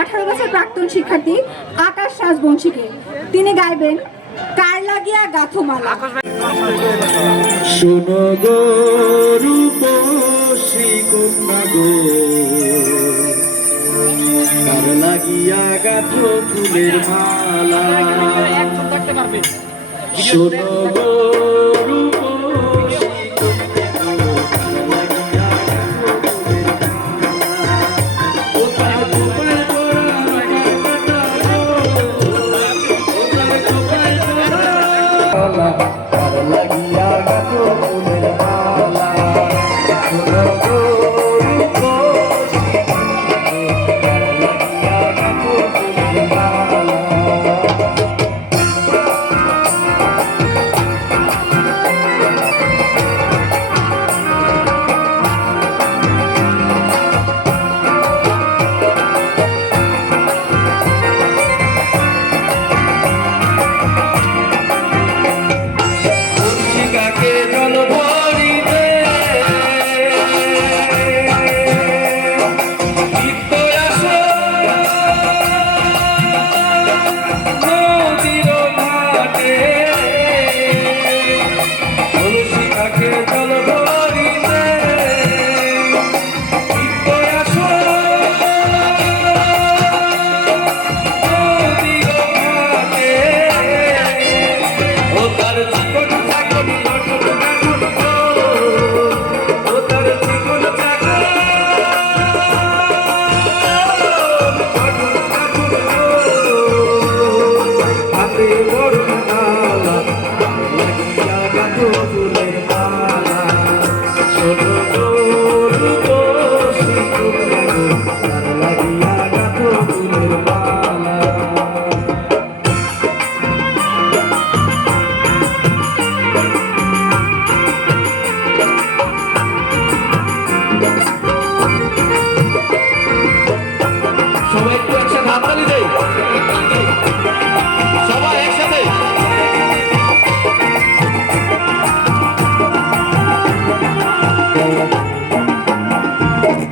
18 বছর প্রাক্তন শিক্ষার্থী আকাশ রাজবংশীকে। তিনি গাইবেন কার লাগিয়া গাথো মালা। শোনো গো রূপসী কন্যা গো, কার লাগিয়া গাথো ফুলের মালা। শোনো গো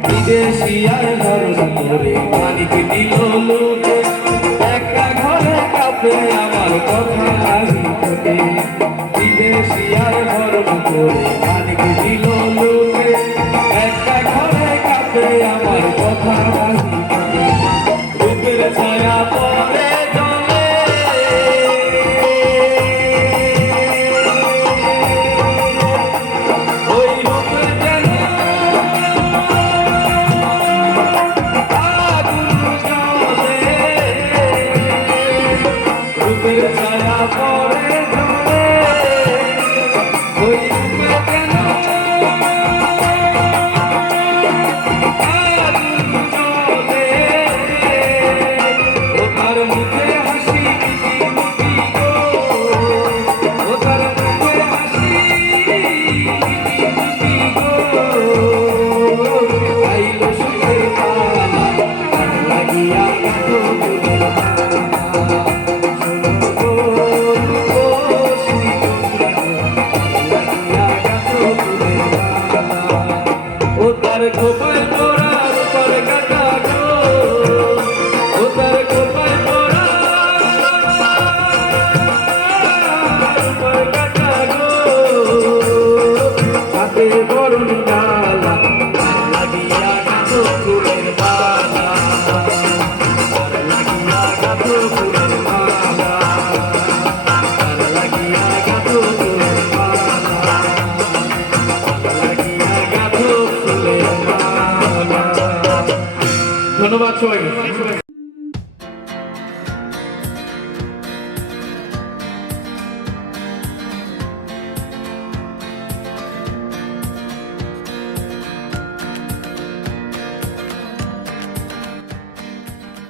বিদেশিয়ার ঘর করে মালিক দিল লুটে, একটা ঘরে কাঁপে আমার কথা আজি ফোটে। বিদেশিয়ার ঘর করে মালিক দিল লুটে, একটা ঘরে কাঁপে আমার কথা আজি ফোটে। রূপের ছায়া পরে জলে, ওই রূপের যেন ছায়া পরে ঝরে, ওই রূপে কেন আগুন জ্বলে। ও তার মুখে হাসি মিটি গো, ও তার মুখে হাসি মিটি গো। আইলো সুখের পালা, লাগিয়া গাথো ফুলের মালা। খোপায় তোরা রূপার কাটা গো, ও তার খোপায় তোরা রূপার কাটা গো। হাতে বরণ ডালা, লাগিয়া গাথো ফুলের মালা, লাগিয়া গাথো ফুলের মালা, লাগিয়া গাথো ফুলের মালা, লাগিয়া গাথো ফুলের মালা। ধন্যবাদ সবাইকে।